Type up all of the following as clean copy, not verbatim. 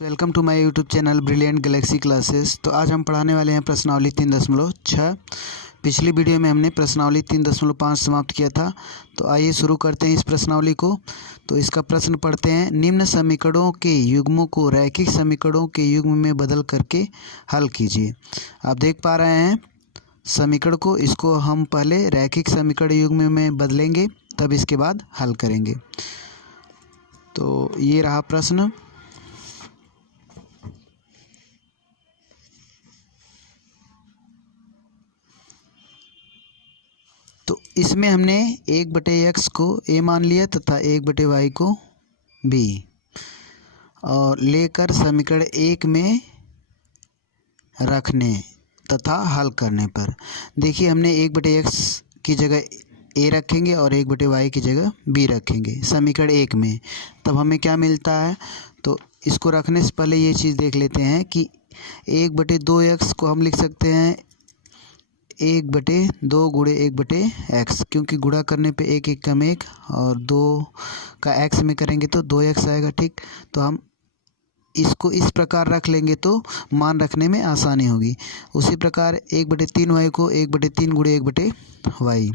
Welcome to my YouTube channel brilliant galaxy classes. तो आज हम पढ़ाने वाले हैं प्रश्नावली 3.6। पिछली वीडियो में हमने प्रश्नावली 3.5 समाप्त किया था। तो आइए शुरू करते हैं इस प्रश्नावली को। तो इसका प्रश्न पढ़ते हैं। निम्न समीकरणों के युग्मों को रैखिक समीकरणों के युग्म में बदल करके हल कीजिए। आप देख पा रहे हैं समीकरण को, इसको हम पहले रैखिक समीकरण युग्म में बदलेंगे, तब इसके बाद हल करेंगे। तो ये रहा प्रश्न। तो इसमें हमने 1/x को a मान लिया तथा 1/y को b, और लेकर समीकरण 1 में रखने तथा हल करने पर देखिए हमने 1/x की जगह a रखेंगे और 1/y की जगह b रखेंगे समीकरण 1 में, तब हमें क्या मिलता है। तो इसको रखने से पहले ये चीज़ देख लेते हैं कि 1/2x को हम लिख सकते हैं 1/2 गुणे 1/x, क्योंकि गुणा करने पे 1 1 कम 1 और 2 का x में करेंगे तो 2x आएगा। ठीक, तो हम इसको इस प्रकार रख लेंगे तो मान रखने में आसानी होगी। उसी प्रकार 1/3y को 1/3 गुणे 1/y।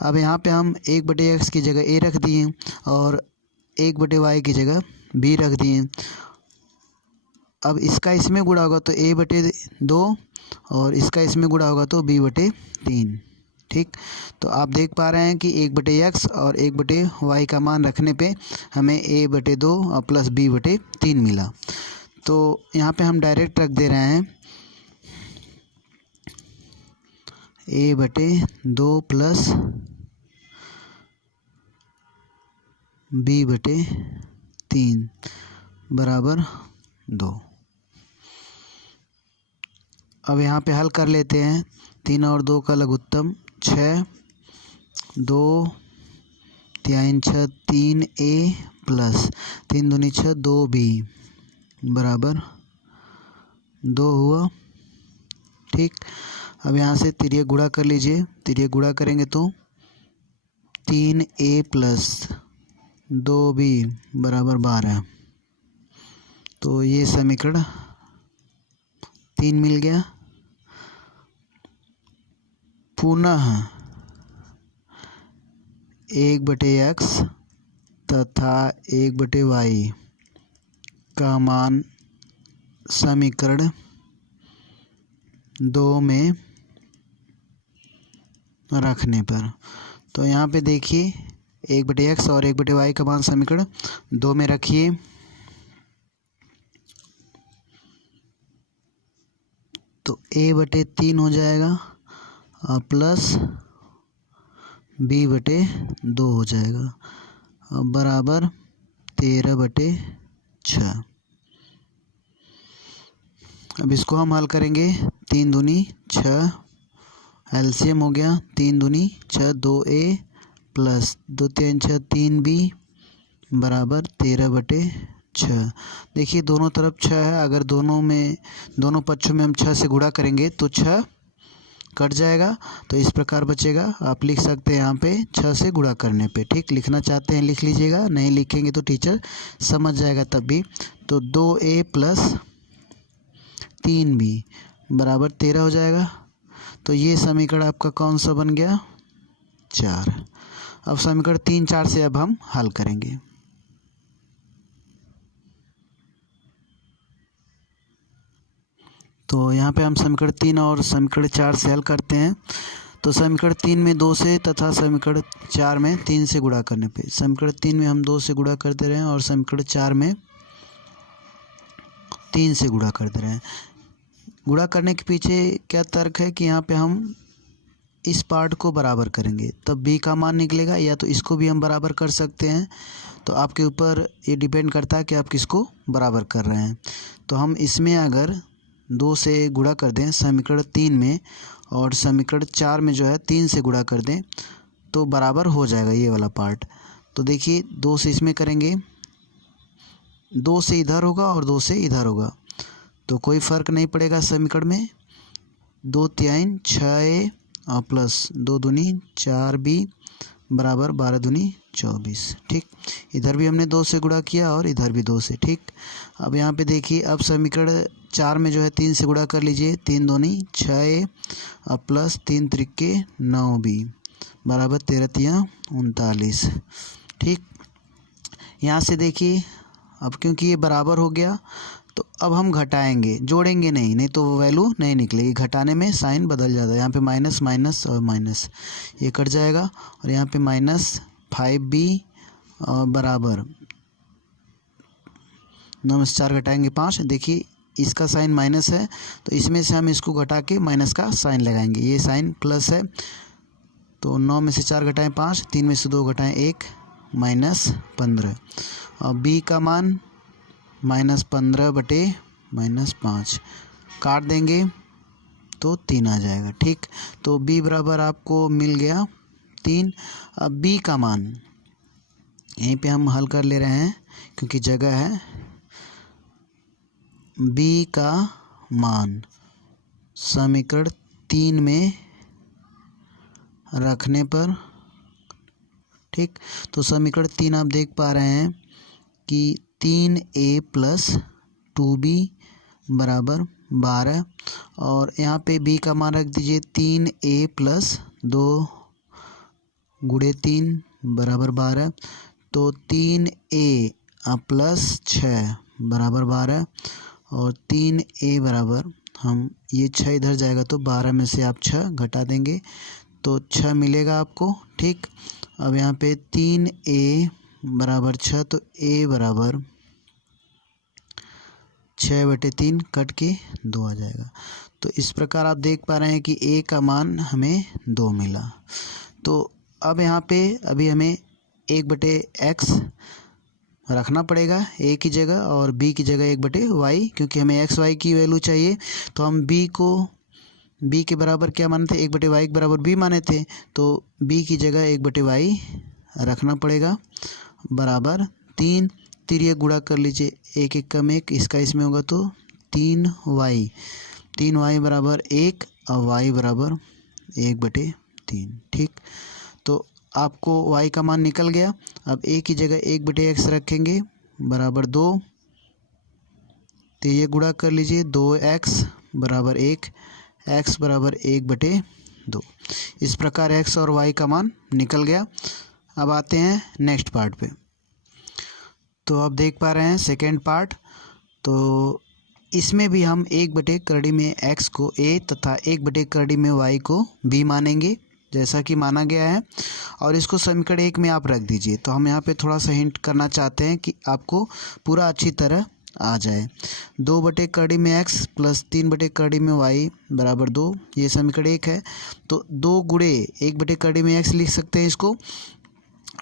अब यहाँ पे हम 1/x की जगह a रख दिए और 1/y की जगह b रख दिए। अब इसका इसमें गुणा होगा तो a/2 और इसका इसमें गुणा होगा तो b/3। ठीक, तो आप देख पा रहे हैं कि 1/x और 1/y का मान रखने पे हमें a/2 और प्लस b/3 मिला। तो यहाँ पे हम डायरेक्ट रख दे रहे हैं a/2 प्लस b/3 बराबर 2। अब यहाँ पे हल कर लेते हैं। 3 और 2 का लघुत्तम 6, 2 3 6 3a प्लस 3 दूनी 6 2b बराबर 2 हुआ। ठीक, अब यहाँ से तिर्यक गुणा कर लीजिए। तिर्यक गुणा करेंगे तो 3a प्लस 2b बराबर 12। तो ये समीकरण 3 मिल गया। पुनः 1/x तथा 1/y का मान समीकरण 2 में रखने पर, तो यहाँ पे देखिए 1/x और 1/y का मान समीकरण 2 में रखिए। तो a/3 हो जाएगा और प्लस b/2 हो जाएगा और बराबर 13/6। अब इसको हम हल करेंगे। 3 दूनी 6 एलसीएम हो गया। 3 दूनी 6 2a प्लस 2 3 6 3b बराबर 13/6। देखिए दोनों तरफ 6 है, अगर दोनों पक्षों में हम 6 से गुणा करेंगे तो 6 कट जाएगा, तो इस प्रकार बचेगा। आप लिख सकते हैं यहाँ पे 6 से गुणा करने पे। ठीक, लिखना चाहते हैं लिख लीजिएगा, नहीं लिखेंगे तो टीचर समझ जाएगा तब भी। तो 2a प्लस 3b बराबर 13 हो जाएगा। तो ये समीकरण आपका कौन सा बन गया? 4। अब समीकरण 3 4 से अब हम हल करेंगे। तो यहाँ पे हम समीकरण 3 और समीकरण 4 से हल करते हैं। तो समीकरण 3 में 2 से तथा समीकरण 4 में 3 से गुणा करने पे, समीकरण 3 में हम 2 से गुणा कर दे रहे हैं और समीकरण 4 में 3 से गुणा कर दे रहे हैं। गुणा करने के पीछे क्या तर्क है कि यहाँ पे हम इस पार्ट को बराबर करेंगे तब b का मान निकलेगा, या तो इसको भी हम बराबर कर सकते हैं। तो आपके ऊपर ये डिपेंड करता है कि आप किसको बराबर कर रहे हैं। तो हम इसमें अगर 2 से गुणा कर दें समीकरण 3 में और समीकरण 4 में जो है 3 से गुणा कर दें तो बराबर हो जाएगा ये वाला पार्ट। तो देखिए 2 से इसमें करेंगे, 2 से इधर होगा और 2 से इधर होगा, तो कोई फ़र्क नहीं पड़ेगा समीकरण में। 2 3 6a और प्लस 2 दूनी 4b बराबर 12 दूनी 24। ठीक, इधर भी हमने 2 से गुणा किया और इधर भी 2 से। ठीक, अब यहाँ पे देखिए, अब समीकरण 4 में जो है 3 से गुणा कर लीजिए। 3 दूनी 6 अब प्लस 3 त्रिके 9 बी बराबर 13 तिया 39। ठीक, यहाँ से देखिए, अब क्योंकि ये बराबर हो गया तो अब हम घटाएंगे, जोड़ेंगे नहीं, नहीं तो वैल्यू नहीं निकलेगी। घटाने में साइन बदल जाता है। यहाँ पे माइनस माइनस और माइनस ये कट जाएगा और यहाँ पे -5b और बराबर 9 में से 4 घटाएंगे 5। देखिए इसका साइन माइनस है तो इसमें से हम इसको घटा के माइनस का साइन लगाएंगे। ये साइन प्लस है तो 9 में से 4 घटाएं 5, 3 में से 2 घटाएं 1, -15 और b का मान -15 बटे -5 काट देंगे तो 3 आ जाएगा। ठीक, तो b बराबर आपको मिल गया 3। अब b का मान यहीं पे हम हल कर ले रहे हैं क्योंकि जगह है। b का मान समीकरण 3 में रखने पर, ठीक, तो समीकरण 3 आप देख पा रहे हैं कि 3a + 2b बराबर 12 और यहाँ पे b का मान रख दीजिए 3a + 2 गुणे 3 बराबर 12। तो 3a + 6 बराबर 12 और 3a बराबर, हम ये 6 इधर जाएगा तो 12 में से आप 6 घटा देंगे तो 6 मिलेगा आपको। ठीक, अब यहाँ पे 3a बराबर 6 तो a बराबर 6/3 कट के 2 आ जाएगा। तो इस प्रकार आप देख पा रहे हैं कि a का मान हमें 2 मिला। तो अब यहाँ पे अभी हमें 1/x रखना पड़ेगा a की जगह और b की जगह 1/y, क्योंकि हमें x y की वैल्यू चाहिए। तो हम b को b के बराबर क्या माने थे, 1/y के बराबर b माने थे, तो b की जगह 1/y रखना पड़ेगा बराबर 3। तिरिय गुणा कर लीजिए, 1 1 कम 1, इसका इसमें होगा तो 3y बराबर 1 और y बराबर 1/3। ठीक, तो आपको y का मान निकल गया। अब a की जगह 1/x रखेंगे बराबर 2, तो ये गुणा कर लीजिए, 2x बराबर 1, x बराबर 1/2। इस प्रकार x और y का मान निकल गया। अब आते हैं नेक्स्ट पार्ट पे। तो आप देख पा रहे हैं सेकेंड पार्ट। तो इसमें भी हम 1/करड़ी में x को a तथा 1/करड़ी में y को b मानेंगे जैसा कि माना गया है, और इसको समीकरण 1 में आप रख दीजिए। तो हम यहाँ पे थोड़ा सा हिंट करना चाहते हैं कि आपको पूरा अच्छी तरह आ जाए। 2/करड़ी में x + 3/करड़ी में y बराबर 2, ये समीकरण 1 है। तो 2 गुणे 1/करड़ी में x लिख सकते हैं इसको,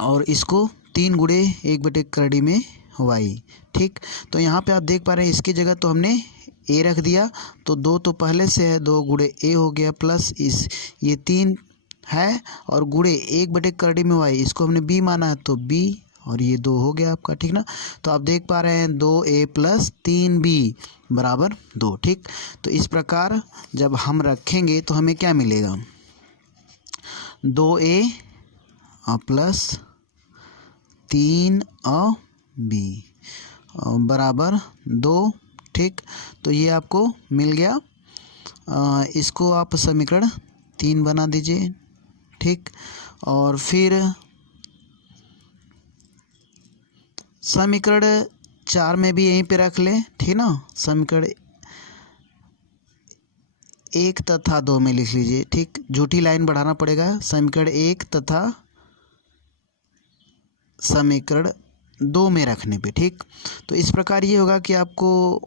और इसको 3 गुणे 1/करड़ी में y। ठीक, तो यहाँ पे आप देख पा रहे हैं इसकी जगह तो हमने a रख दिया, तो 2 तो पहले से है, 2 गुणे a हो गया प्लस इस ये 3 है और गुणे 1/करड़ी में y, इसको हमने b माना है तो b और ये 2 हो गया आपका। ठीक ना, तो आप देख पा रहे हैं 2a + 3b बराबर 2। ठीक, तो इस प्रकार जब हम रखेंगे तो हमें क्या मिलेगा, 2a + 3b बराबर 2। ठीक, तो ये आपको मिल गया। इसको आप समीकरण 3 बना दीजिए। ठीक, और फिर समीकरण 4 में भी यहीं पे रख लें। ठीक ना, समीकरण 1 तथा 2 में लिख लीजिए। ठीक, झूठी लाइन बढ़ाना पड़ेगा, समीकरण 1 तथा समीकरण 2 में रखने पे। ठीक, तो इस प्रकार ये होगा कि आपको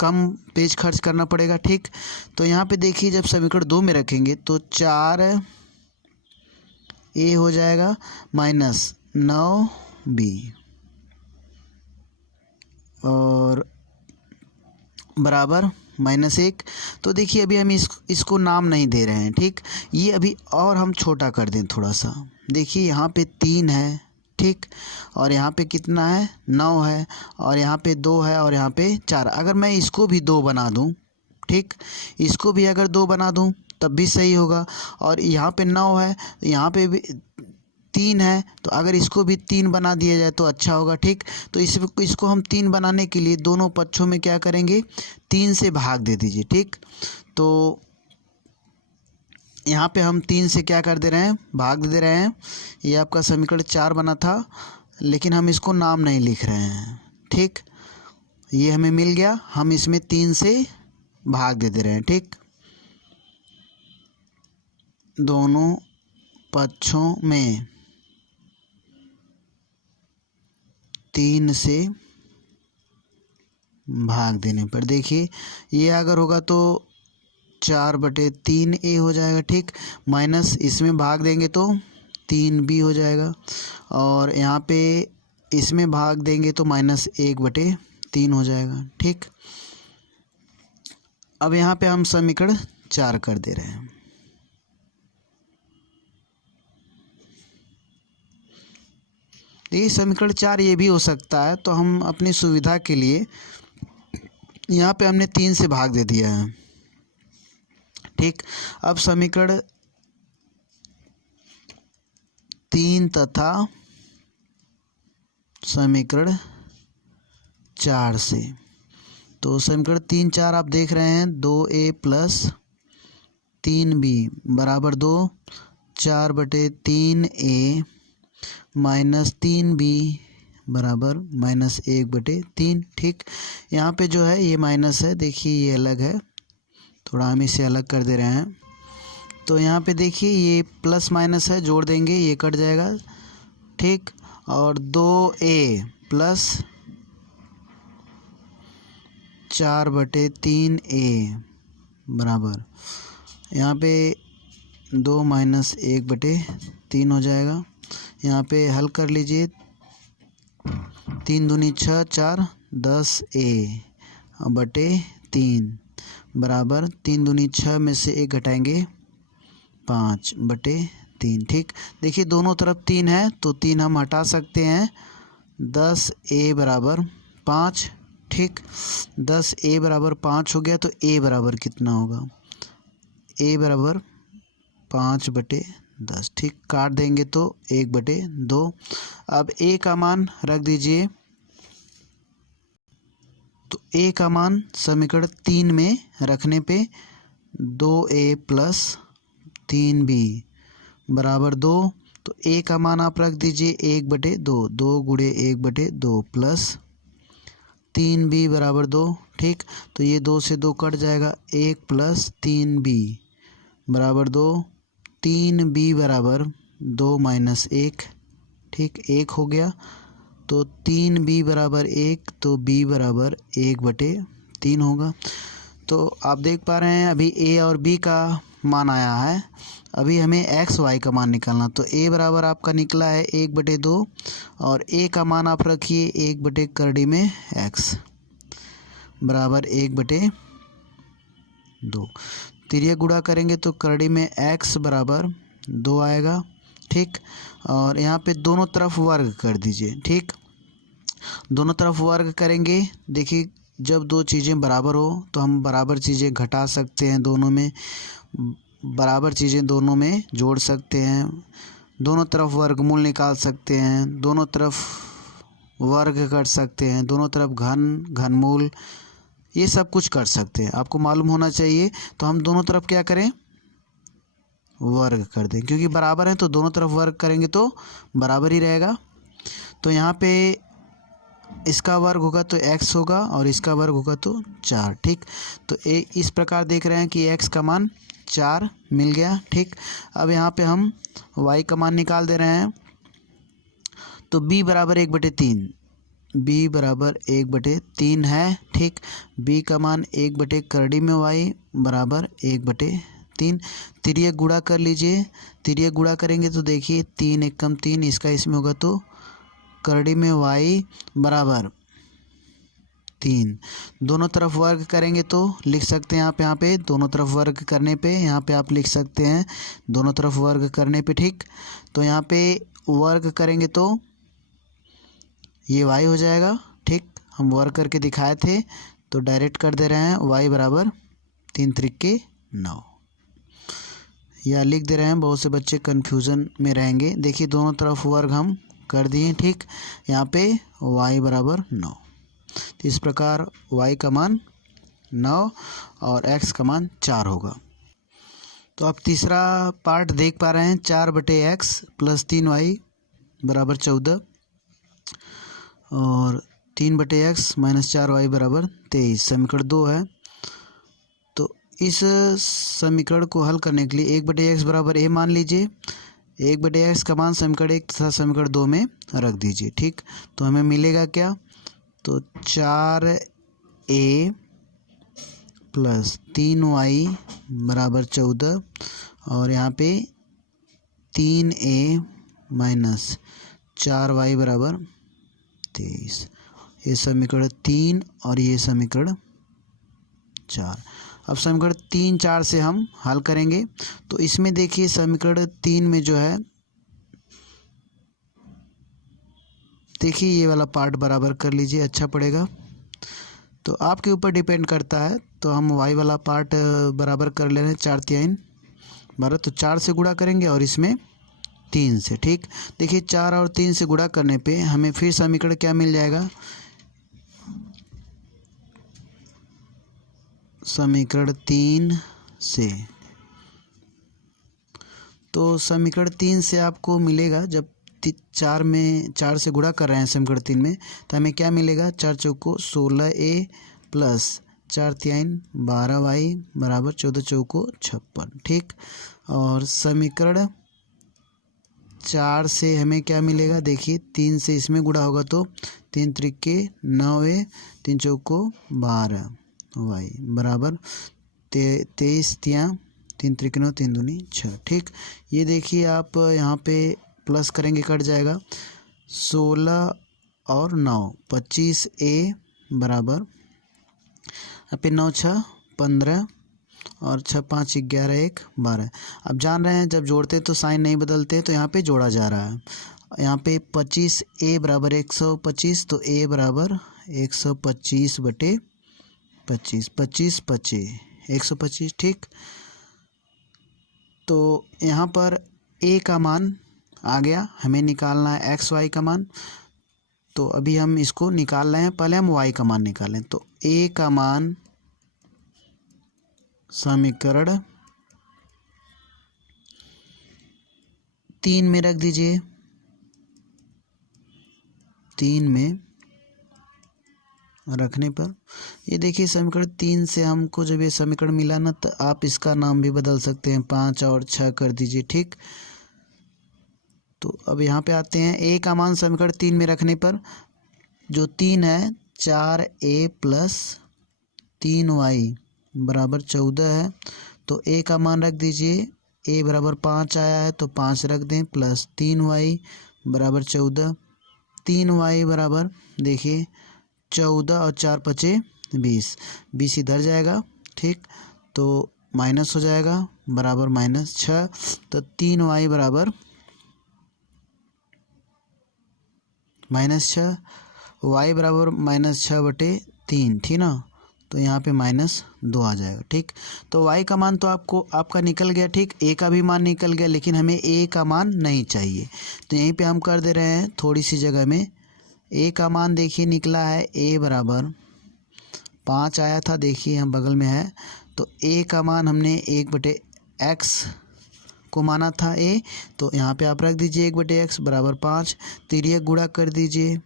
कम पेज खर्च करना पड़ेगा। ठीक, तो यहाँ पे देखिए जब समीकरण 2 में रखेंगे तो 4a हो जाएगा -9b और बराबर -1। तो देखिए अभी हम इसको नाम नहीं दे रहे हैं। ठीक, ये अभी और हम छोटा कर दें थोड़ा सा। देखिए यहाँ पे 3 है, ठीक, और यहाँ पे कितना है, 9 है, और यहाँ पे 2 है, और यहाँ पे 4। अगर मैं इसको भी 2 बना दूँ, ठीक, इसको भी अगर 2 बना दूँ तब भी सही होगा। और यहाँ पे 9 है, यहाँ पे भी 3 है, तो अगर इसको भी 3 बना दिया जाए तो अच्छा होगा। ठीक, तो इसको हम 3 बनाने के लिए दोनों पक्षों में क्या करेंगे, 3 से भाग दे दीजिए। ठीक, तो यहाँ पे हम 3 से क्या कर दे रहे हैं, भाग दे रहे हैं। ये आपका समीकरण 4 बना था, लेकिन हम इसको नाम नहीं लिख रहे हैं। ठीक, ये हमें मिल गया, हम इसमें 3 से भाग दे रहे हैं। ठीक, दोनों पक्षों में 3 से भाग देने पर देखिए ये अगर होगा तो 4/3 हो जाएगा। ठीक, माइनस इसमें भाग देंगे तो 3b हो जाएगा, और यहाँ पे इसमें भाग देंगे तो -1/3 हो जाएगा। ठीक, अब यहाँ पे हम समीकरण 4 कर दे रहे हैं। देखिए समीकरण 4 ये भी हो सकता है, तो हम अपनी सुविधा के लिए यहाँ पे हमने 3 से भाग दे दिया है। ठीक, अब समीकरण 3 तथा समीकरण 4 से, तो समीकरण 3, 4 आप देख रहे हैं, 2a + 3b बराबर 2, 4/3a - 3b बराबर -1/3। ठीक, यहाँ पे जो है ये माइनस है, देखिए ये अलग है, थोड़ा हम इसे अलग कर दे रहे हैं। तो यहाँ पे देखिए ये प्लस माइनस है, जोड़ देंगे ये कट जाएगा। ठीक, और 2a + 4/3a बराबर, यहाँ पे 2 - 1/3 हो जाएगा। यहाँ पे हल कर लीजिए, 3 दूनी 6, 4 10a/3 बराबर 3 दूनी 6 में से 1 घटाएंगे 5/3। ठीक, देखिए दोनों तरफ 3 है तो 3 हम हटा सकते हैं, 10a बराबर 5। ठीक, 10a बराबर 5 हो गया, तो a बराबर कितना होगा, a बराबर 5/10। ठीक, काट देंगे तो 1/2। अब a का मान रख दीजिए, तो a का मान समीकरण 3 में रखने पे 2a + 3b बराबर 2, तो a का मान आप रख दीजिए 1/2, 2 × 1/2 + 3b बराबर 2। ठीक, तो ये 2 से 2 कट जाएगा, 1 + 3b बराबर 2, 3b बराबर 2 - 1। ठीक, 1 हो गया, तो 3b बराबर 1, तो b बराबर 1/3 होगा। तो आप देख पा रहे हैं अभी a और b का मान आया है, अभी हमें x y का मान निकालना। तो a बराबर आपका निकला है 1/2, और a का मान आप रखिए 1/x बराबर 1/2। तिर्यक गुणा करेंगे तो करड़ी में x बराबर 2 आएगा। ठीक, और यहाँ पे दोनों तरफ वर्ग कर दीजिए। ठीक, दोनों तरफ वर्ग करेंगे, देखिए जब दो चीज़ें बराबर हो तो हम बराबर चीज़ें घटा सकते हैं, दोनों में बराबर चीज़ें दोनों में जोड़ सकते हैं, दोनों तरफ वर्गमूल निकाल सकते हैं, दोनों तरफ वर्ग कर सकते हैं, दोनों तरफ घनमूल, ये सब कुछ कर सकते हैं, आपको मालूम होना चाहिए। तो हम दोनों तरफ क्या करें, वर्ग कर दें, क्योंकि बराबर हैं तो दोनों तरफ वर्ग करेंगे तो बराबर ही रहेगा। तो यहाँ पे इसका वर्ग होगा तो x होगा, और इसका वर्ग होगा तो 4। ठीक, तो इस प्रकार देख रहे हैं कि x का मान 4 मिल गया। ठीक, अब यहाँ पे हम y का मान निकाल दे रहे हैं, तो b बराबर 1/3, b बराबर 1/3 है। ठीक, b का मान 1/करड़ी में y बराबर 1/3। तिर्यक गुणा कर लीजिए, तिर्यक गुणा करेंगे तो देखिए 3 × 1 = 3, इसका इसमें होगा तो करड़ी में y बराबर 3। दोनों तरफ वर्ग करेंगे तो लिख सकते हैं आप यहाँ पे, दोनों तरफ वर्ग करने पे यहाँ पे आप लिख सकते हैं दोनों तरफ वर्ग करने पे। ठीक, तो यहाँ पे वर्ग करेंगे तो ये y हो जाएगा। ठीक, हम वर्ग करके दिखाए थे तो डायरेक्ट कर दे रहे हैं, y बराबर 3 × 3 = 9। या लिख दे रहे हैं, बहुत से बच्चे कन्फ्यूज़न में रहेंगे। देखिए दोनों तरफ वर्ग हम कर दिए, ठीक। यहाँ पे y बराबर 9, तो इस प्रकार y का मान 9 और x का मान 4 होगा। तो आप तीसरा पार्ट देख पा रहे हैं, 4/x प्लस 3y बराबर 14 और 3/x माइनस 4y बराबर 23, समीकरण 2 है। तो इस समीकरण को हल करने के लिए 1/x बराबर a मान लीजिए, 1/x का मान समीकरण 1 तथा समीकरण 2 में रख दीजिए, ठीक। तो हमें मिलेगा क्या, तो 4a प्लस 3y बराबर 14 और यहाँ पे 3a माइनस 4y बराबर 23, ये समीकरण 3 और ये समीकरण 4। अब समीकरण 3, 4 से हम हल करेंगे। तो इसमें देखिए समीकरण 3 में जो है, देखिए ये वाला पार्ट बराबर कर लीजिए, अच्छा पड़ेगा। तो आपके ऊपर डिपेंड करता है। तो हम y वाला पार्ट बराबर कर ले रहे हैं, 4×3 12, तो 4 से गुणा करेंगे और इसमें 3 से, ठीक। देखिए 4 और 3 से गुणा करने पे हमें फिर समीकरण क्या मिल जाएगा, समीकरण 3 से। तो समीकरण 3 से आपको मिलेगा, जब 4 से गुणा कर रहे हैं समीकरण 3 में, तो हमें क्या मिलेगा, 4 चौको 16a प्लस 4×3 12y बराबर 14 चौको 56, ठीक। और समीकरण 4 से हमें क्या मिलेगा, देखिए 3 से इसमें गुणा होगा तो 3 त्रिके 9a 3 चौको 12y बराबर 23 3 त्रिके 9 3 दूनी 6, ठीक। ये देखिए आप यहाँ पे प्लस करेंगे कट जाएगा, 16 और 9 25a बराबर, यहाँ पे 9 6 15 और 6 5 11 1 12। अब जान रहे हैं जब जोड़ते हैं तो साइन नहीं बदलते, तो यहाँ पे जोड़ा जा रहा है। यहाँ पे 25a बराबर 125, तो a बराबर 125/25, 25 25 125, ठीक। तो यहाँ पर a का मान आ गया, हमें निकालना है x y का मान। तो अभी हम इसको निकाल रहे हैं, पहले हम y का मान निकालें। तो a का मान समीकरण 3 में रख दीजिए, 3 में रखने पर ये देखिए समीकरण 3 से हमको जब ये समीकरण मिला ना, तो आप इसका नाम भी बदल सकते हैं, 5 और 6 कर दीजिए, ठीक। तो अब यहाँ पे आते हैं, a का मान समीकरण 3 में रखने पर जो 3 है, 4a प्लस 3y बराबर 14 है। तो a का मान रख दीजिए, a बराबर 5 आया है तो 5 रख दें, प्लस 3y बराबर 14, 3y बराबर देखिए 14 और 4 5 20, 20 इधर जाएगा, ठीक। तो माइनस हो जाएगा बराबर -6, तो 3y बराबर -6, y बराबर -6/3 थी ना, तो यहाँ पे -2 आ जाएगा, ठीक। तो y का मान तो आपका निकल गया, ठीक। a का भी मान निकल गया, लेकिन हमें a का मान नहीं चाहिए, तो यहीं पे हम कर दे रहे हैं थोड़ी सी जगह में। a का मान देखिए निकला है, a बराबर 5 आया था, देखिए यहाँ बगल में है। तो a का मान हमने 1/x को माना था a, तो यहाँ पे आप रख दीजिए 1/x बराबर 5, तिर्यक गुणा कर दीजिए,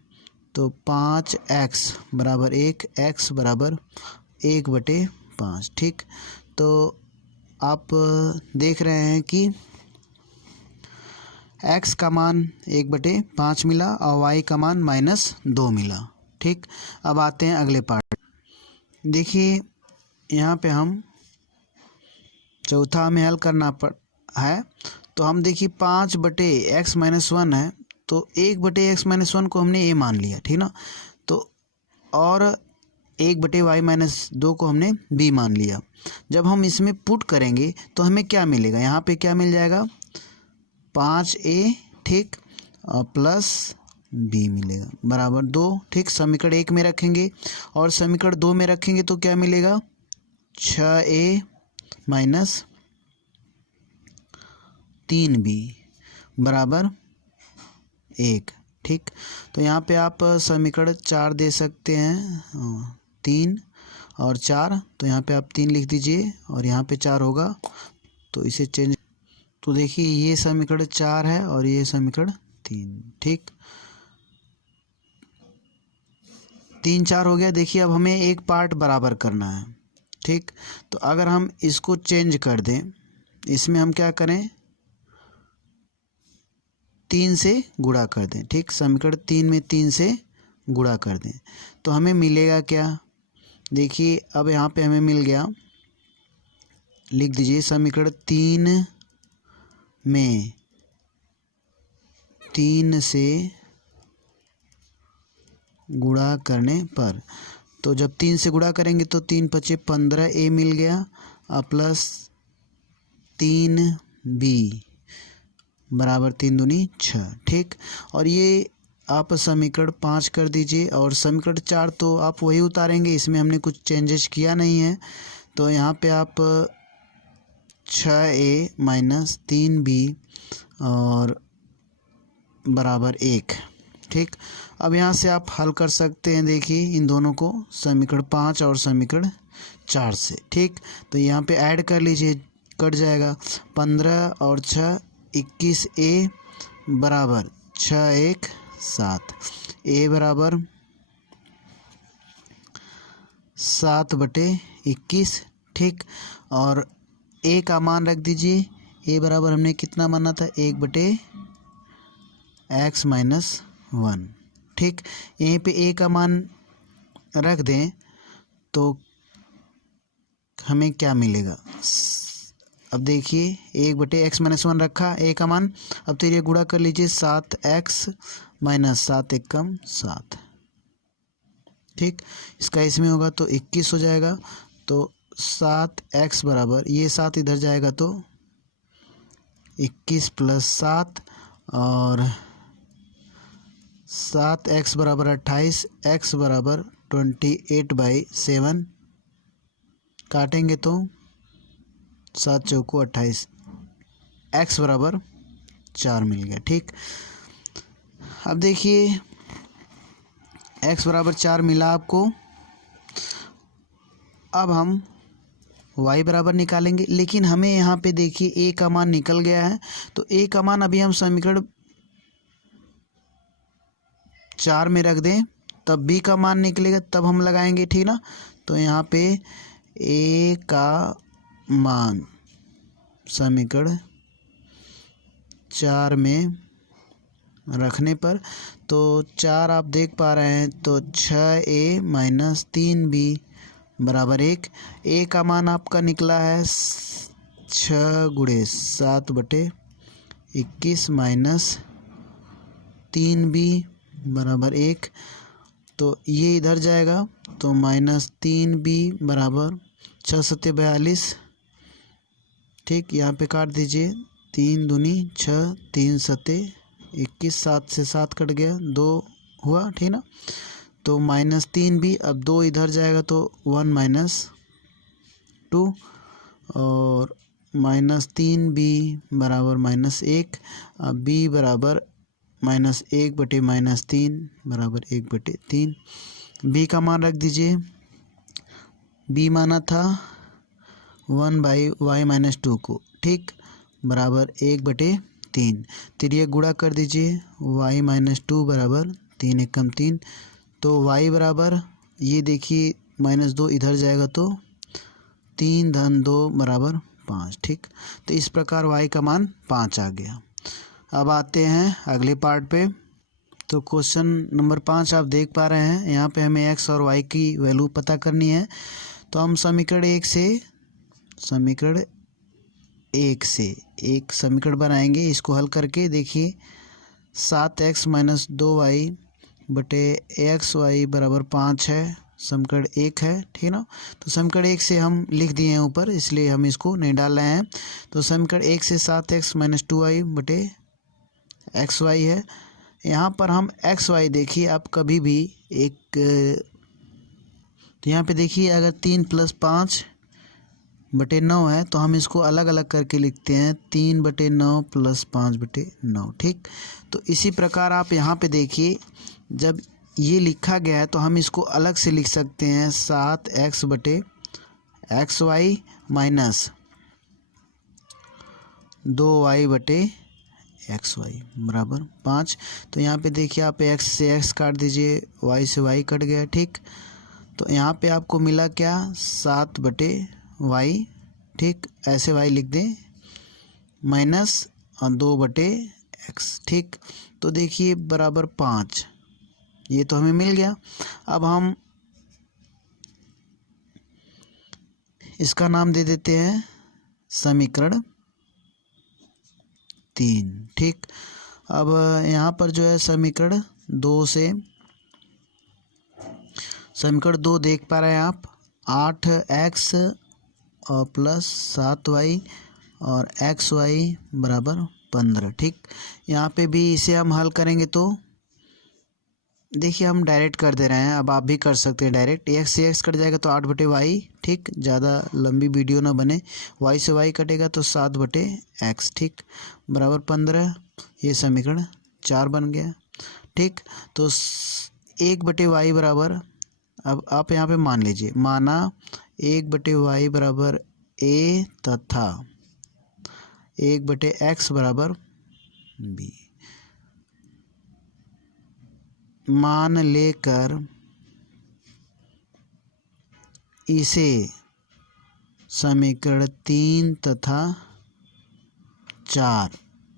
तो 5x बराबर 1, x बराबर 1/5, ठीक। तो आप देख रहे हैं कि x का मान 1/5 मिला और y का मान -2 मिला, ठीक। अब आते हैं अगले पार्ट। देखिए यहाँ पे हम चौथा हमें हल करना है। तो हम देखिए 5/x-1 है, तो 1/x-1 को हमने a मान लिया, ठीक ना। तो और 1/y-2 को हमने b मान लिया। जब हम इसमें पुट करेंगे तो हमें क्या मिलेगा, यहाँ पे क्या मिल जाएगा, 5a, ठीक, और प्लस b मिलेगा बराबर 2, ठीक। समीकरण 1 में रखेंगे और समीकरण 2 में रखेंगे तो क्या मिलेगा, 6a माइनस 3b बराबर 1। ठीक, तो यहाँ पे आप समीकरण 4 दे सकते हैं, 3 और 4, तो यहाँ पे आप 3 लिख दीजिए और यहाँ पे 4 होगा तो इसे चेंज। तो देखिए ये समीकरण 4 है और ये समीकरण 3। ठीक, 3 4 हो गया। देखिए अब हमें एक पार्ट बराबर करना है। ठीक, तो अगर हम इसको चेंज कर दें, इसमें हम क्या करें, 3 से गुणा कर दें। ठीक, समीकरण 3 में 3 से गुणा कर दें तो हमें मिलेगा क्या। देखिए अब यहाँ पे हमें मिल गया, लिख दीजिए समीकरण 3 में 3 से गुणा करने पर, तो जब 3 से गुणा करेंगे तो 3 पचे 15a मिल गया और प्लस 3b बराबर 3 दूनी 6। ठीक, और ये आप समीकरण 5 कर दीजिए और समीकरण 4 तो आप वही उतारेंगे, इसमें हमने कुछ चेंजेस किया नहीं है। तो यहाँ पे आप 6a माइनस 3b और बराबर 1। ठीक, अब यहाँ से आप हल कर सकते हैं, देखिए इन दोनों को, समीकरण 5 और समीकरण 4 से। ठीक, तो यहाँ पे ऐड कर लीजिए, कट जाएगा 15 और 6 21a बराबर 6 1 7, a बराबर 7/21। ठीक, और a का मान रख दीजिए, a बराबर हमने कितना माना था, 1/x-1। ठीक, यहीं पे a का मान रख दें तो हमें क्या मिलेगा। अब देखिए 1/x-1 रखा a का मान, अब तो ये गुणा कर लीजिए, 7x-7 एकम 7। ठीक, इसका इसमें होगा तो 21 हो जाएगा। तो 7x बराबर, ये 7 इधर जाएगा तो 21 + 7 और 7x बराबर 28, x बराबर 28/7, काटेंगे तो 7 चौको 28, x बराबर 4 मिल गया। ठीक, अब देखिए x बराबर 4 मिला आपको। अब हम y बराबर निकालेंगे, लेकिन हमें यहाँ पे देखिए a का मान निकल गया है, तो a का मान अभी हम समीकरण 4 में रख दें, तब b का मान निकलेगा, तब हम लगाएंगे। ठीक ना, तो यहाँ पे a का मान समीकरण 4 में रखने पर, तो 4 आप देख पा रहे हैं, तो 6a माइनस 3b बराबर 1। a का मान आपका निकला है 6×7/21 माइनस 3b बराबर 1, तो ये इधर जाएगा, तो माइनस 3b बराबर 6×7 42। ठीक, यहाँ पे काट दीजिए, 3 दूनी 6, 3×7 21, 7 से 7 कट गया, 2 हुआ। ठीक ना, तो माइनस 3b, अब 2 इधर जाएगा तो 1 - 2 और माइनस 3b बराबर -1। अब b बराबर -1/-3 बराबर 1/3। b का मान रख दीजिए, b माना था 1/y-2 को। ठीक, बराबर 1/3। तिरिया गुणा कर दीजिए, y-2 बराबर 3 एकम 3, तो y बराबर, ये देखिए -2 इधर जाएगा तो 3 - 2 बराबर 5। ठीक, तो इस प्रकार y का मान 5 आ गया। अब आते हैं अगले पार्ट पे। तो क्वेश्चन नंबर 5 आप देख पा रहे हैं, यहाँ पे हमें x और y की वैल्यू पता करनी है। तो हम समीकरण 1 से एक समीकरण बनाएंगे। इसको हल करके देखिए 7x - 2y/xy बराबर 5 है, समीकरण 1 है। ठीक ना, तो समीकरण 1 से हम लिख दिए हैं ऊपर, इसलिए हम इसको नहीं डाल रहे हैं। तो समीकरण 1 से 7x - 2y/xy है। यहाँ पर हम xy देखिए, आप कभी भी एक, तो यहाँ पे देखिए अगर 3 + 5 बटे 9 है, तो हम इसको अलग अलग करके लिखते हैं 3/9 प्लस 5/9। ठीक, तो इसी प्रकार आप यहाँ पे देखिए, जब ये लिखा गया है तो हम इसको अलग से लिख सकते हैं 7x/xy माइनस 2y/xy बराबर 5। तो यहाँ पे देखिए, आप x से x काट दीजिए, y से y कट गया। ठीक, तो यहाँ पे आपको मिला क्या, 7/y। ठीक, ऐसे y लिख दें, माइनस 2/x। ठीक, तो देखिए बराबर 5, ये तो हमें मिल गया। अब हम इसका नाम दे देते हैं समीकरण 3। ठीक, अब यहाँ पर जो है समीकरण 2 से, समीकरण 2 देख पा रहे हैं आप, 8x और प्लस 7y और xy बराबर 15। ठीक, यहाँ पे भी इसे हम हल करेंगे तो देखिए हम डायरेक्ट कर दे रहे हैं, अब आप भी कर सकते हैं डायरेक्ट। x से x कट जाएगा तो 8/y। ठीक, ज़्यादा लंबी वीडियो ना बने। y से y कटेगा तो 7/x। ठीक, बराबर 15। ये समीकरण 4 बन गया। ठीक, तो 1/y बराबर, अब आप यहाँ पे मान लीजिए, माना 1/y बराबर a तथा 1/x बराबर b। मान लेकर इसे समीकरण 3 तथा 4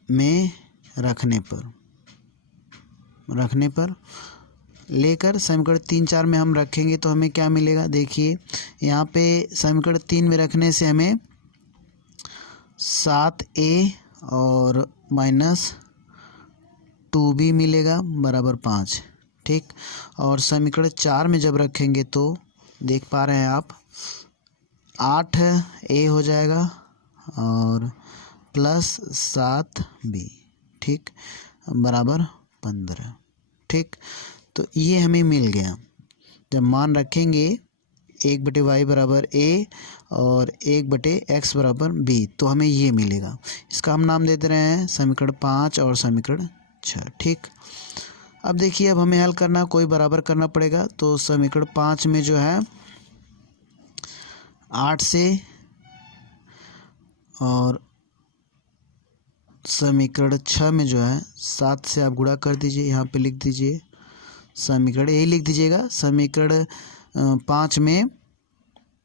में रखने पर लेकर समीकरण 3 4 में हम रखेंगे तो हमें क्या मिलेगा। देखिए यहाँ पे समीकरण 3 में रखने से हमें 7a और माइनस 2b मिलेगा बराबर 5। ठीक, और समीकरण 4 में जब रखेंगे तो देख पा रहे हैं आप, 8a हो जाएगा और प्लस 7b। ठीक, बराबर 15। ठीक, तो ये हमें मिल गया। जब मान रखेंगे 1/y बराबर a और 1/x बराबर b, तो हमें ये मिलेगा। इसका हम नाम दे दे रहे हैं समीकरण 5 और समीकरण 6। ठीक, अब देखिए, अब हमें हल करना, कोई बराबर करना पड़ेगा। तो समीकरण 5 में जो है 8 से, और समीकरण 6 में जो है 7 से आप गुणा कर दीजिए। यहाँ पे लिख दीजिए समीकरण, यही लिख दीजिएगा, समीकरण 5 में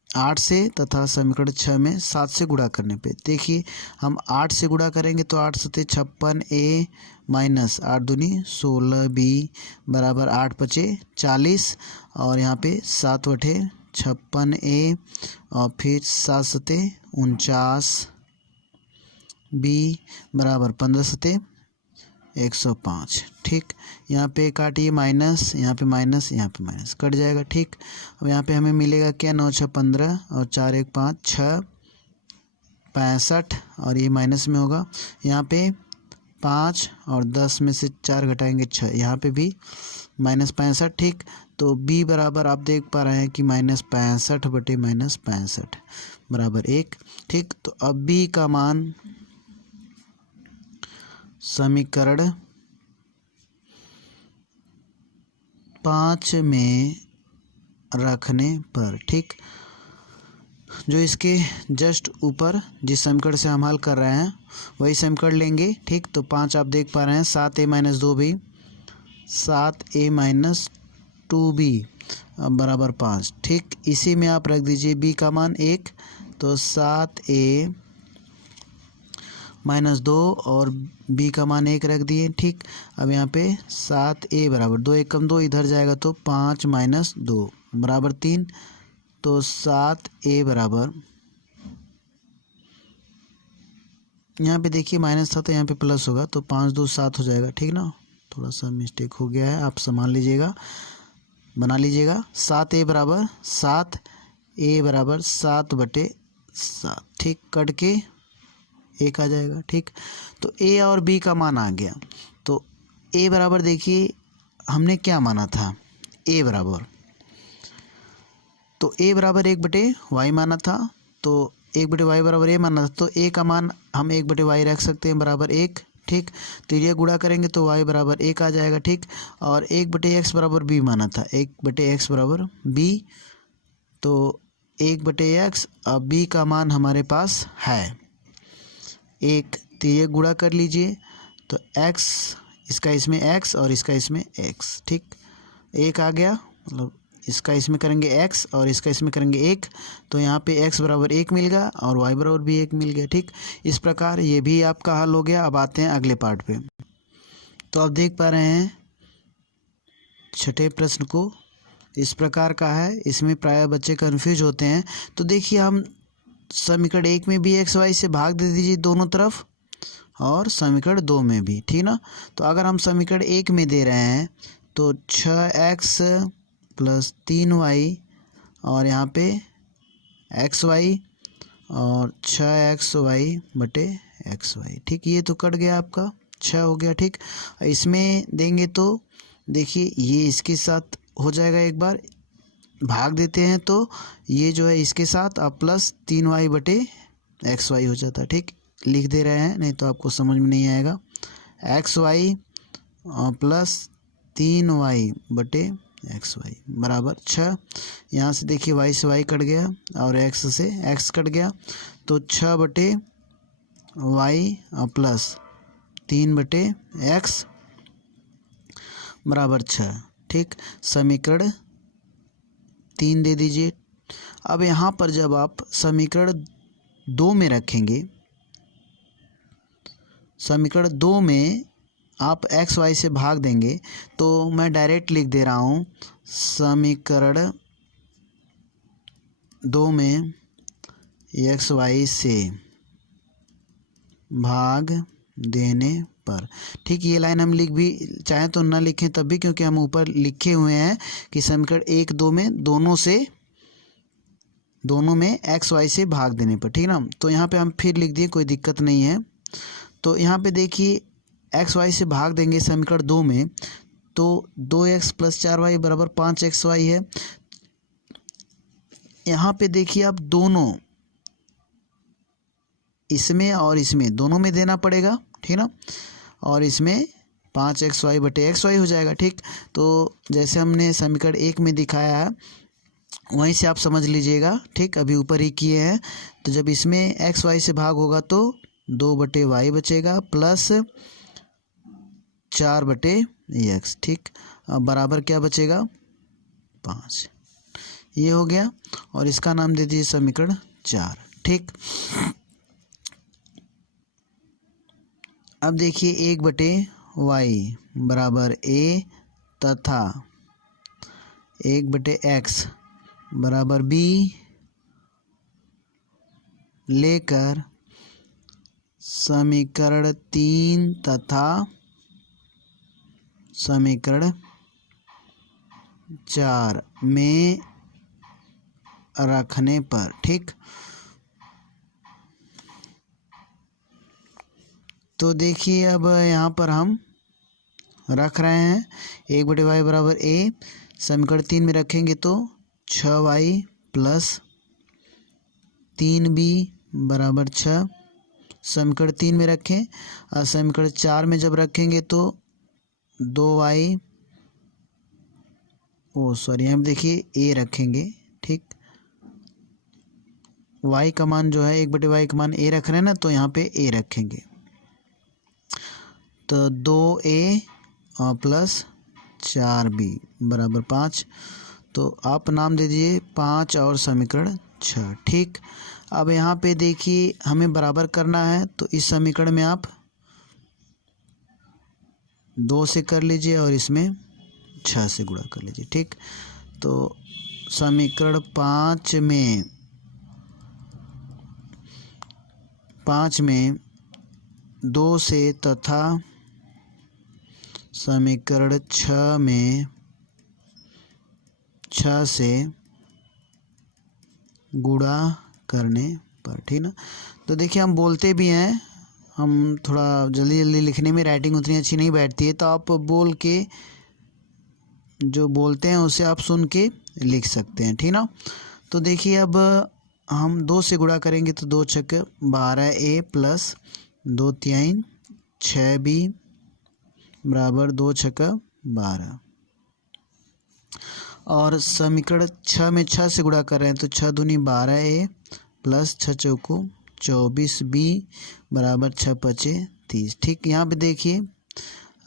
8 से तथा समीकरण 6 में 7 से गुणा करने पे देखिए, हम 8 से गुणा करेंगे तो 8 सते 56a माइनस 8 दूनी 16b बराबर 8×5 40, और यहाँ पे 7/56a और फिर 7 सते 49b बराबर 15 सते 105। ठीक, यहाँ पे काटिए माइनस, यहाँ पे माइनस, यहाँ पे माइनस, कट जाएगा। ठीक, अब यहाँ पे हमें मिलेगा क्या, 9 6 15 और 4 1 5 6 65, और ये माइनस में होगा। यहाँ पे 5 और 10 में से 4 घटाएंगे 6, यहाँ पे भी माइनस 65। ठीक, तो b बराबर आप देख पा रहे हैं कि -65/-65 बराबर 1। ठीक, तो अब b का मान समीकरण 5 में रखने पर, ठीक, जो इसके जस्ट ऊपर जिस समीकरण से हम हल कर रहे हैं वही समीकरण लेंगे। ठीक, तो 5 आप देख पा रहे हैं, 7a - 2b, 7a - 2b बराबर 5। ठीक, इसी में आप रख दीजिए b का मान 1, तो 7a - 2 और b का मान 1 रख दिए। ठीक, अब यहाँ पे 7a बराबर 2 1 कम 2 इधर जाएगा तो 5 - 2 बराबर 3, तो 7a बराबर, यहाँ पे देखिए माइनस था तो यहाँ पे प्लस होगा, तो 5 2 7 हो जाएगा। ठीक ना, थोड़ा सा मिस्टेक हो गया है, आप संभाल लीजिएगा, बना लीजिएगा। 7a बराबर 7 ठीक, कट के 1 आ जाएगा। ठीक, तो a और b का मान आ गया। तो a बराबर देखिए हमने क्या माना था, a बराबर, तो a बराबर 1/y माना था, तो 1/y बराबर a माना था, तो a का मान हम 1/y रख सकते हैं बराबर 1, ठीक। तो ये गुणा करेंगे तो y बराबर 1 आ जाएगा, ठीक। और 1/x बराबर b माना था, 1/x बराबर b, तो 1/x और b का मान हमारे पास है 1, तो ये गुणा कर लीजिए। तो x, इसका इसमें x और इसका इसमें x, ठीक। 1 आ गया, मतलब इसका इसमें करेंगे x और इसका इसमें करेंगे 1, तो यहाँ पे x बराबर 1 मिल गया और y बराबर भी 1 मिल गया, ठीक। इस प्रकार ये भी आपका हल हो गया। अब आते हैं अगले पार्ट पे। तो आप देख पा रहे हैं छठे प्रश्न को इस प्रकार का है। इसमें प्रायः बच्चे कन्फ्यूज होते हैं। तो देखिए, हम समीकरण 1 में भी एक्स वाई से भाग दे दीजिए दोनों तरफ, और समीकरण 2 में भी, ठीक ना। तो अगर हम समीकरण 1 में दे रहे हैं तो 6x + 3y और यहाँ पे xy और 6xy/xy, ठीक। ये तो कट गया, आपका 6 हो गया, ठीक। इसमें देंगे तो देखिए ये इसके साथ हो जाएगा, एक बार भाग देते हैं तो ये जो है इसके साथ अब प्लस 3y/xy हो जाता है, ठीक। लिख दे रहे हैं, नहीं तो आपको समझ में नहीं आएगा। xy प्लस 3y/xy बराबर 6। यहाँ से देखिए y से y कट गया और x से x कट गया, तो 6/y प्लस 3/x बराबर 6, ठीक। समीकरण 3 दे दीजिए। अब यहाँ पर जब आप समीकरण 2 में रखेंगे, समीकरण 2 में आप एक्स वाई से भाग देंगे, तो मैं डायरेक्ट लिख दे रहा हूँ, समीकरण 2 में एक्स वाई से भाग देने पर, ठीक। ये लाइन हम लिख भी चाहें तो ना लिखें तब भी, क्योंकि हम ऊपर लिखे हुए हैं कि समीकरण 1, 2 में दोनों में एक्स वाई से भाग देने पर, ठीक ना। तो यहाँ पे हम फिर लिख दिए, कोई दिक्कत नहीं है। तो यहाँ पे देखिए एक्स वाई से भाग देंगे समीकरण 2 में, तो 2x + 4y बराबर 5xy है। यहाँ पे देखिए आप दोनों, इसमें और इसमें दोनों में देना पड़ेगा, ठीक ना। और इसमें 5xy/xy हो जाएगा, ठीक। तो जैसे हमने समीकरण 1 में दिखाया है वहीं से आप समझ लीजिएगा, ठीक। अभी ऊपर ही किए हैं। तो जब इसमें एक्स वाई से भाग होगा तो 2/y बचेगा प्लस 4/x, ठीक। अब बराबर क्या बचेगा, 5। ये हो गया और इसका नाम दे दीजिए समीकरण 4, ठीक। अब देखिए 1/y बराबर a तथा 1/x बराबर b लेकर समीकरण 3 तथा समीकरण 4 में रखने पर, ठीक। तो देखिए अब यहाँ पर हम रख रहे हैं 1/y बराबर a, समीकरण 3 में रखेंगे तो 6y + 3b बराबर 6, समीकरण 3 में रखें। और समीकरण 4 में जब रखेंगे तो 2y, हम देखिए a रखेंगे, ठीक। y का मान जो है 1/y का मान a रख रहे हैं ना, तो यहाँ पे a रखेंगे, तो 2a प्लस 4b बराबर 5। तो आप नाम दे दीजिए 5 और समीकरण 6, ठीक। अब यहाँ पे देखिए हमें बराबर करना है, तो इस समीकरण में आप 2 से कर लीजिए और इसमें 6 से गुणा कर लीजिए, ठीक। तो समीकरण 5 में 2 से तथा समीकरण 6 में 6 से गुणा करने पर, ठीक ना। तो देखिए हम बोलते भी हैं, हम थोड़ा जल्दी जल्दी लिखने में राइटिंग उतनी अच्छी नहीं बैठती है, तो आप बोल के जो बोलते हैं उसे आप सुन के लिख सकते हैं, ठीक ना। तो देखिए अब हम 2 से गुणा करेंगे तो 2 छक्के 12A प्लस 2 तिहाई 6B बराबर 2 छक्का 12। और समीकरण 6 में 6 से गुणा कर रहे हैं तो 6 दूनी 12A प्लस 6 चौको 24B बराबर 6 पचे 30। ठीक, यहाँ पे देखिए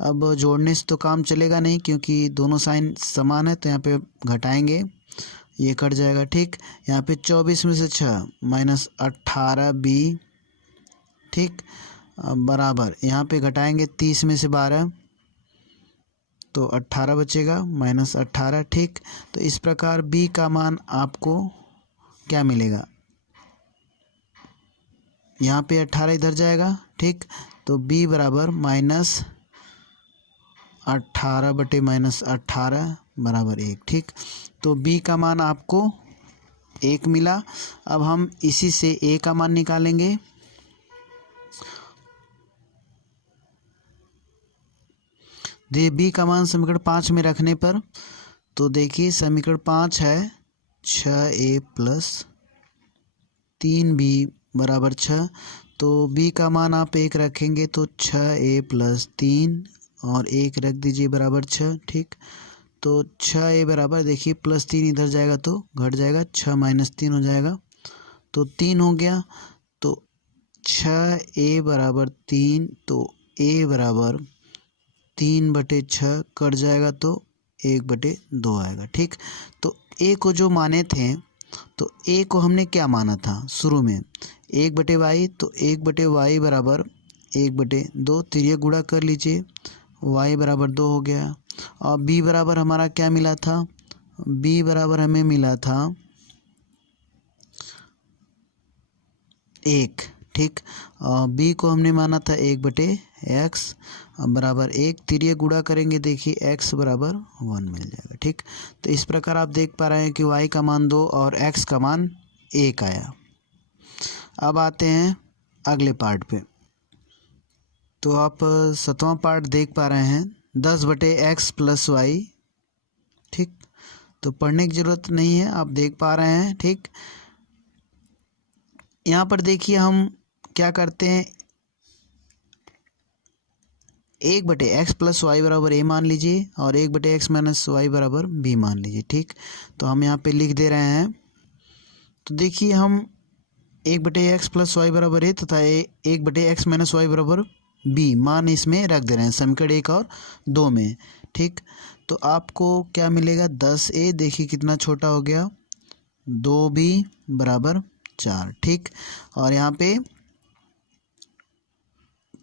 अब जोड़ने से तो काम चलेगा नहीं क्योंकि दोनों साइन समान है, तो यहाँ पे घटाएंगे, ये कट जाएगा। ठीक, यहाँ पे 24 में से 6 माइनस 18B। ठीक, बराबर यहाँ पे घटाएंगे 30 में से 12 तो 18 बचेगा माइनस 18। ठीक, तो इस प्रकार B का मान आपको क्या मिलेगा, यहाँ पे 18 इधर जाएगा। ठीक, तो B बराबर माइनस 18 बटे माइनस 18 बराबर 1। ठीक, तो B का मान आपको 1 मिला। अब हम इसी से A का मान निकालेंगे। B का मान समीकरण 5 में रखने पर तो देखिए समीकरण 5 है 6A प्लस 3B बराबर 6। तो B का मान आप 1 रखेंगे तो 6A प्लस 3 और 1 रख दीजिए बराबर 6। ठीक, तो 6A बराबर देखिए प्लस 3 इधर जाएगा तो घट जाएगा, 6 माइनस 3 हो जाएगा तो 3 हो गया। तो 6A बराबर 3, तो A बराबर 3 बटे 6 कट जाएगा तो 1 बटे 2 आएगा। ठीक, तो A को जो माने थे तो A को हमने क्या माना था शुरू में 1 बटे वाई, तो 1 बटे वाई बराबर 1 बटे 2, तो ये गुणा कर लीजिए, y बराबर 2 हो गया। और B बराबर हमारा क्या मिला था, B बराबर हमें मिला था 1। ठीक, B को हमने माना था 1 बटे x बराबर 1, तिरिये गुणा करेंगे देखिए x बराबर 1 मिल जाएगा। ठीक, तो इस प्रकार आप देख पा रहे हैं कि y का मान 2 और x का मान 1 आया। अब आते हैं अगले पार्ट पे, तो आप 7वां पार्ट देख पा रहे हैं 10 बटे x प्लस वाई। ठीक, तो पढ़ने की ज़रूरत नहीं है, आप देख पा रहे हैं। ठीक, यहाँ पर देखिए हम क्या करते हैं, 1 बटे एक्स प्लस वाई बराबर a मान लीजिए और 1 बटे एक्स माइनस वाई बराबर b मान लीजिए। ठीक, तो हम यहाँ पे लिख दे रहे हैं। तो देखिए हम 1 बटे एक्स प्लस वाई बराबर a तथा 1 बटे एक्स माइनस वाई बराबर b मान इसमें रख दे रहे हैं समीकरण 1 और 2 में। ठीक, तो आपको क्या मिलेगा 10a, देखिए कितना छोटा हो गया, 2b बराबर 4। ठीक, और यहाँ पे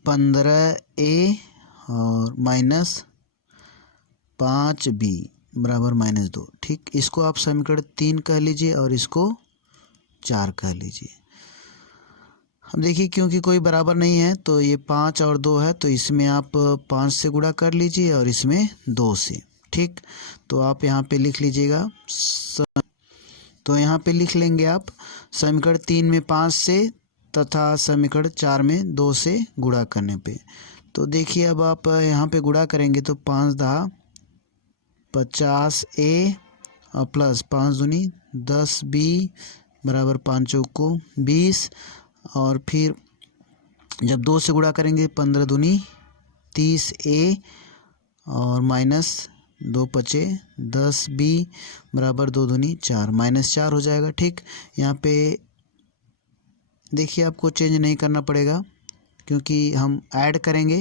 15a और माइनस 5b बराबर -2। ठीक, इसको आप समीकरण 3 कह लीजिए और इसको 4 कह लीजिए। अब देखिए क्योंकि कोई बराबर नहीं है तो ये 5 और 2 है, तो इसमें आप 5 से गुणा कर लीजिए और इसमें 2 से। ठीक, तो आप यहाँ पे लिख लीजिएगा, तो यहाँ पे लिख लेंगे आप समीकरण 3 में 5 से तथा समीकरण 4 में 2 से गुणा करने पे। तो देखिए अब आप यहाँ पे गुणा करेंगे तो 5 दहा 50a और प्लस 5 दूनी 10b बराबर 5 चौको 20, और फिर जब 2 से गुणा करेंगे 15 दूनी 30a और माइनस 2 पचे 10b बराबर 2 दूनी 4, -4 हो जाएगा। ठीक, यहाँ पे देखिए आपको चेंज नहीं करना पड़ेगा क्योंकि हम ऐड करेंगे,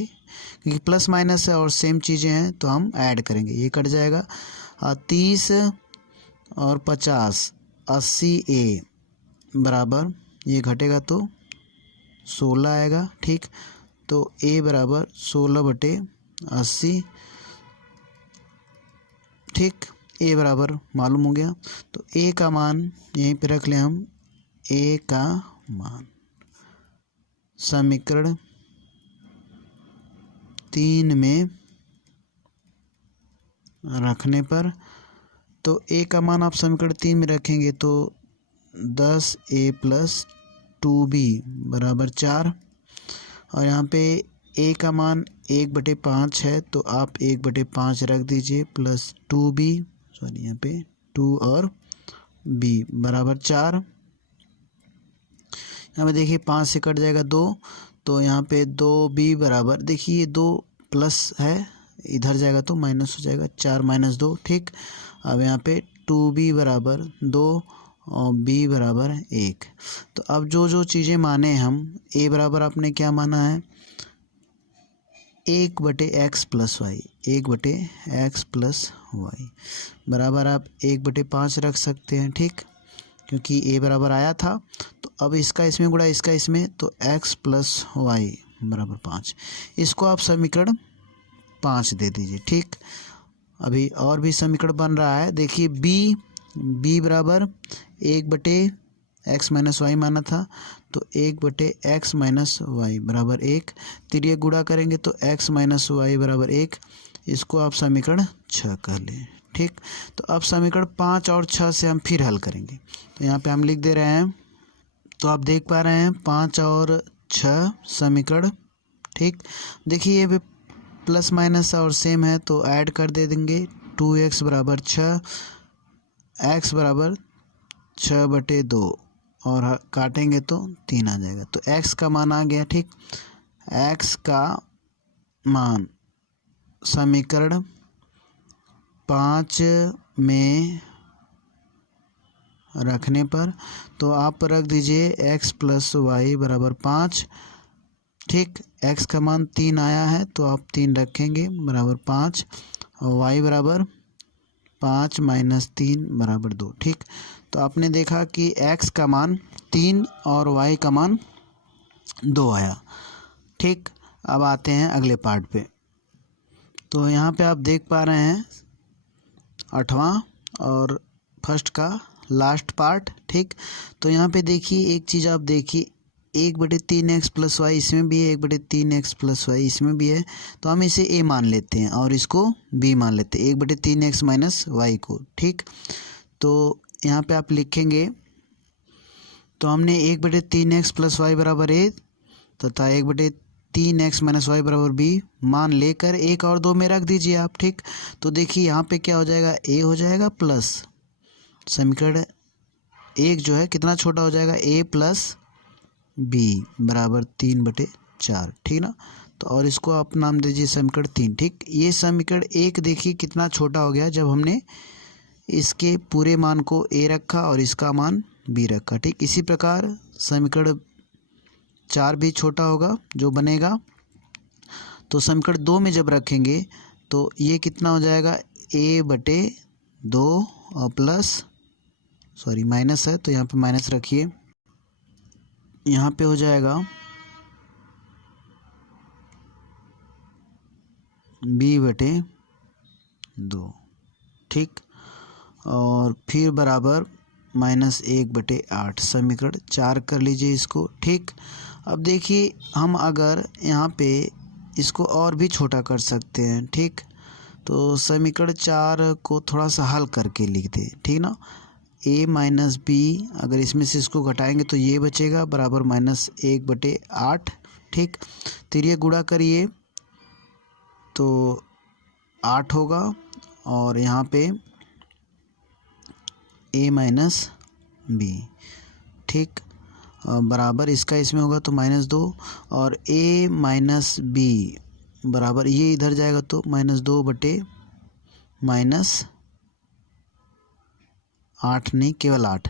क्योंकि प्लस माइनस है और सेम चीज़ें हैं तो हम ऐड करेंगे, ये कट जाएगा। 30 और 50 80a बराबर ये घटेगा तो 16 आएगा। ठीक, तो a बराबर 16 बटे 80। ठीक, a बराबर मालूम हो गया, तो a का मान यहीं पे रख लें हम, a का मान समीकरण 3 में रखने पर, तो a का मान आप समीकरण 3 में रखेंगे तो 10a प्लस 2b बराबर 4, और यहाँ पे a का मान 1 बटे 5 है तो आप 1 बटे 5 रख दीजिए प्लस 2b, सॉरी यहाँ पे 2 और b बराबर 4। यहाँ पे देखिए 5 से कट जाएगा 2, तो यहाँ पे 2b बराबर, देखिए ये 2 प्लस है, इधर जाएगा तो माइनस हो जाएगा, 4 माइनस 2, ठीक। अब यहाँ पे 2b बराबर 2 और b बराबर 1। तो अब जो जो चीज़ें माने हम, a बराबर आपने क्या माना है, 1/x plus Y, 1/x plus Y बराबर आप 1/5 रख सकते हैं, ठीक, क्योंकि a बराबर आया था। तो अब इसका इसमें गुणा इसका इसमें, तो x प्लस वाई बराबर 5। इसको आप समीकरण 5 दे दीजिए, ठीक। अभी और भी समीकरण बन रहा है, देखिए b बराबर 1/x माइनस वाई माना था, तो 1/x माइनस वाई बराबर 1। तिर्यक गुणा करेंगे तो x माइनस वाई बराबर 1। इसको आप समीकरण 6 कर लें, ठीक। तो अब समीकरण 5 और 6 से हम फिर हल करेंगे, तो यहाँ पे हम लिख दे रहे हैं। तो आप देख पा रहे हैं 5 और 6 समीकरण, ठीक। देखिए ये प्लस माइनस और सेम है, तो ऐड कर दे देंगे। 2x बराबर 6, x बराबर 6/2 और काटेंगे तो 3 आ जाएगा। तो x का मान आ गया, ठीक। x का मान समीकरण 5 में रखने पर, तो आप रख दीजिए x प्लस वाई बराबर 5, ठीक। x का मान 3 आया है, तो आप 3 रखेंगे बराबर 5 और y बराबर 5 माइनस 3 बराबर 2, ठीक। तो आपने देखा कि x का मान 3 और y का मान 2 आया, ठीक। अब आते हैं अगले पार्ट पे। तो यहाँ पे आप देख पा रहे हैं 8वां और फर्स्ट का लास्ट पार्ट, ठीक। तो यहाँ पे देखिए एक चीज़ आप देखिए, 1/3x प्लस वाई इसमें भी है, 1/3x प्लस वाई इसमें भी है, तो हम इसे a मान लेते हैं और इसको b मान लेते हैं, 1/3x माइनस वाई को, ठीक। तो यहाँ पे आप लिखेंगे, तो हमने 1/3x प्लस वाई बराबर a तथा 1/3x माइनस वाई बराबर b मान लेकर 1 और 2 में रख दीजिए आप, ठीक। तो देखिए यहाँ पे क्या हो जाएगा, a हो जाएगा प्लस समीकरण 1 जो है कितना छोटा हो जाएगा, a प्लस b बराबर 3/4, ठीक ना। तो और इसको आप नाम दीजिए समीकरण 3, ठीक। ये समीकरण 1 देखिए कितना छोटा हो गया जब हमने इसके पूरे मान को a रखा और इसका मान b रखा, ठीक। इसी प्रकार समीकरण 4 भी छोटा होगा जो बनेगा। तो समीकरण 2 में जब रखेंगे तो ये कितना हो जाएगा, a/2 और प्लस माइनस है, तो यहाँ पे माइनस रखिए, यहाँ पे हो जाएगा b/2, ठीक। और फिर बराबर -1/8, समीकरण 4 कर लीजिए इसको, ठीक। अब देखिए हम अगर यहाँ पे इसको और भी छोटा कर सकते हैं, ठीक। तो समीकरण 4 को थोड़ा सा हल करके लिख दें, ठीक ना। a माइनस b, अगर इसमें से इसको घटाएंगे तो ये बचेगा बराबर -1/8, ठीक। तिर्यक गुणा करिए तो 8 होगा और यहाँ पे a माइनस b, ठीक, बराबर इसका इसमें होगा तो -2 और a माइनस b बराबर ये इधर जाएगा तो -2/8 नहीं केवल 8,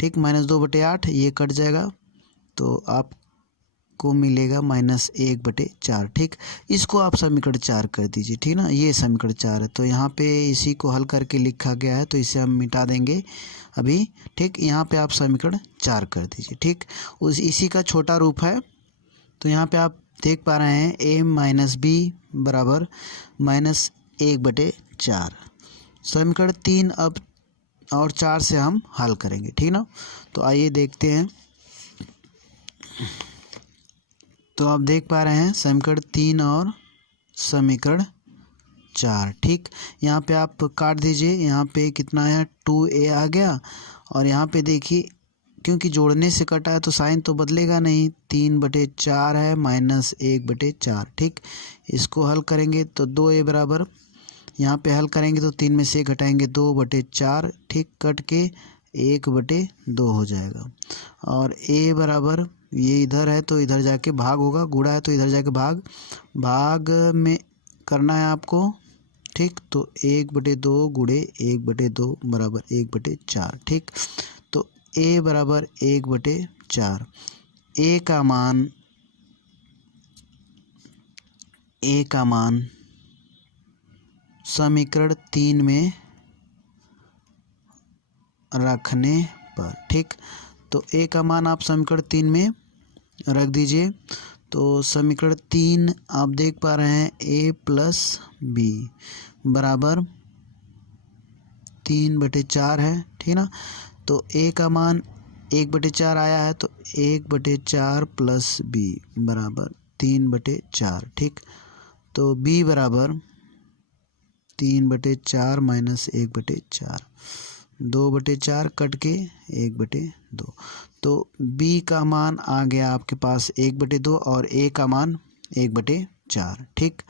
ठीक। -2/8 ये कट जाएगा तो आपको मिलेगा -1/4, ठीक। इसको आप समीकरण 4 कर दीजिए, ठीक ना। ये समीकरण 4 है, तो यहाँ पे इसी को हल करके लिखा गया है, तो इसे हम मिटा देंगे अभी, ठीक। यहाँ पे आप समीकरण 4 कर दीजिए, ठीक। इसी का छोटा रूप है, तो यहाँ पे आप देख पा रहे हैं a माइनस b बराबर -1/4। समीकरण 3 अब और 4 से हम हल करेंगे, ठीक ना। तो आइए देखते हैं। तो आप देख पा रहे हैं समीकरण 3 और समीकरण 4, ठीक। यहाँ पे आप काट दीजिए, यहाँ पे कितना है 2a आ गया और यहाँ पे देखिए क्योंकि जोड़ने से कटा है तो साइन तो बदलेगा नहीं, 3/4 है -1/4, ठीक। इसको हल करेंगे तो 2a बराबर, यहाँ पे हल करेंगे तो 3 में से घटाएंगे 2/4, ठीक। कट के 1/2 हो जाएगा। और a बराबर ये इधर है तो इधर जाके भाग होगा, गुणा है तो इधर जाके भाग में करना है आपको, ठीक। तो 1/2 गुणे 1/2 बराबर 1/4, ठीक। तो a बराबर 1/4। a का मान समीकरण 3 में रखने पर, ठीक। तो a का मान आप समीकरण 3 में रख दीजिए। तो समीकरण 3 आप देख पा रहे हैं a प्लस b बराबर 3/4 है, ठीक ना। तो a का मान 1/4 आया है तो 1/4 प्लस b बराबर 3/4, ठीक। तो b बराबर 3/4 माइनस 1/4, 2/4 कट के 1/2। तो b का मान आ गया आपके पास 1/2 और a का मान 1/4, ठीक।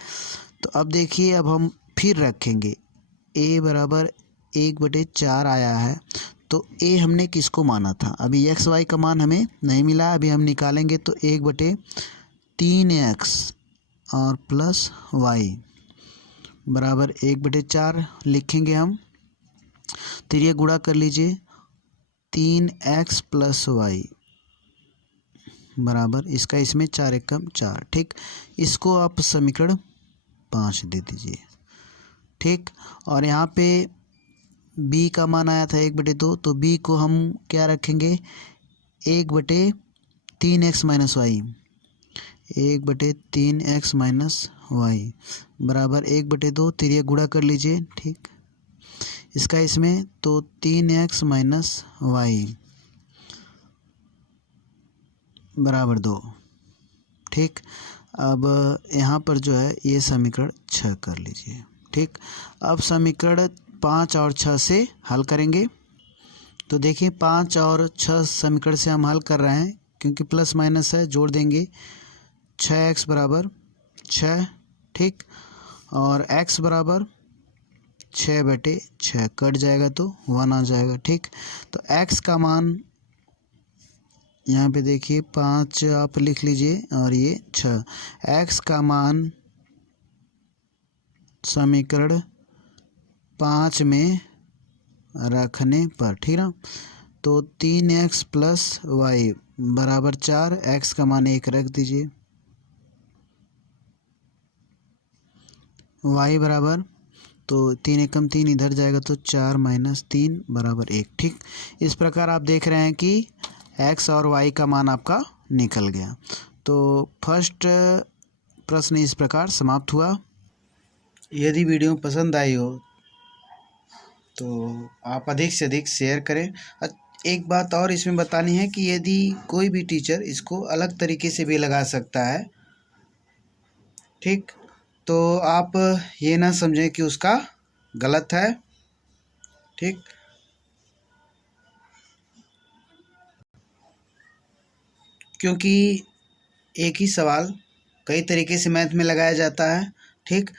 तो अब देखिए, अब हम फिर रखेंगे a बराबर 1/4 आया है तो a हमने किसको माना था, अभी x y का मान हमें नहीं मिला, अभी हम निकालेंगे तो 1/3x और प्लस y बराबर 1/4 लिखेंगे हम। तो ये गुणा कर लीजिए, 3x प्लस y बराबर इसका इसमें 4 एकम 4, ठीक। इसको आप समीकरण 5 दे दीजिए, ठीक। और यहाँ पे b का मान आया था 1/2 तो b को हम क्या रखेंगे, 1/3x minus y, 1/3x minus y बराबर 1/2। तिरिया गुणा कर लीजिए, ठीक। इसका इसमें तो 3x माइनस y बराबर 2, ठीक। अब यहाँ पर जो है ये समीकरण 6 कर लीजिए, ठीक। अब समीकरण 5 और 6 से हल करेंगे। तो देखिए 5 और 6 समीकरण से हम हल कर रहे हैं, क्योंकि प्लस माइनस है, जोड़ देंगे 6x बराबर 6, ठीक। और x बराबर 6/6 कट जाएगा तो 1 आ जाएगा, ठीक। तो x का मान यहाँ पे देखिए 5 आप लिख लीजिए और ये 6, x का मान समीकरण 5 में रखने पर, ठीक ना। तो 3x प्लस y बराबर 4, x का मान 1 रख दीजिए, y बराबर तो 3 एकम 3 इधर जाएगा तो 4 माइनस 3 बराबर 1, ठीक। इस प्रकार आप देख रहे हैं कि x और y का मान आपका निकल गया। तो फर्स्ट प्रश्न इस प्रकार समाप्त हुआ। यदि वीडियो पसंद आई हो तो आप अधिक से अधिक शेयर करें। एक बात और इसमें बतानी है कि यदि कोई भी टीचर इसको अलग तरीके से भी लगा सकता है, ठीक। तो आप ये ना समझें कि उसका गलत है, ठीक। क्योंकि एक ही सवाल कई तरीके से मैथ में लगाया जाता है, ठीक।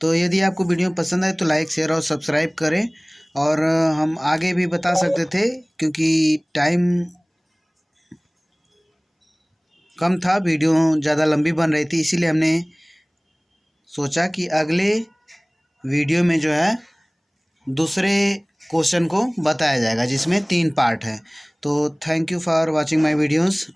तो यदि आपको वीडियो पसंद आए तो लाइक शेयर और सब्सक्राइब करें। और हम आगे भी बता सकते थे, क्योंकि टाइम कम था, वीडियो ज़्यादा लंबी बन रही थी, इसीलिए हमने सोचा कि अगले वीडियो में जो है दूसरे क्वेश्चन को बताया जाएगा, जिसमें 3 पार्ट है। तो thank you for watching my videos.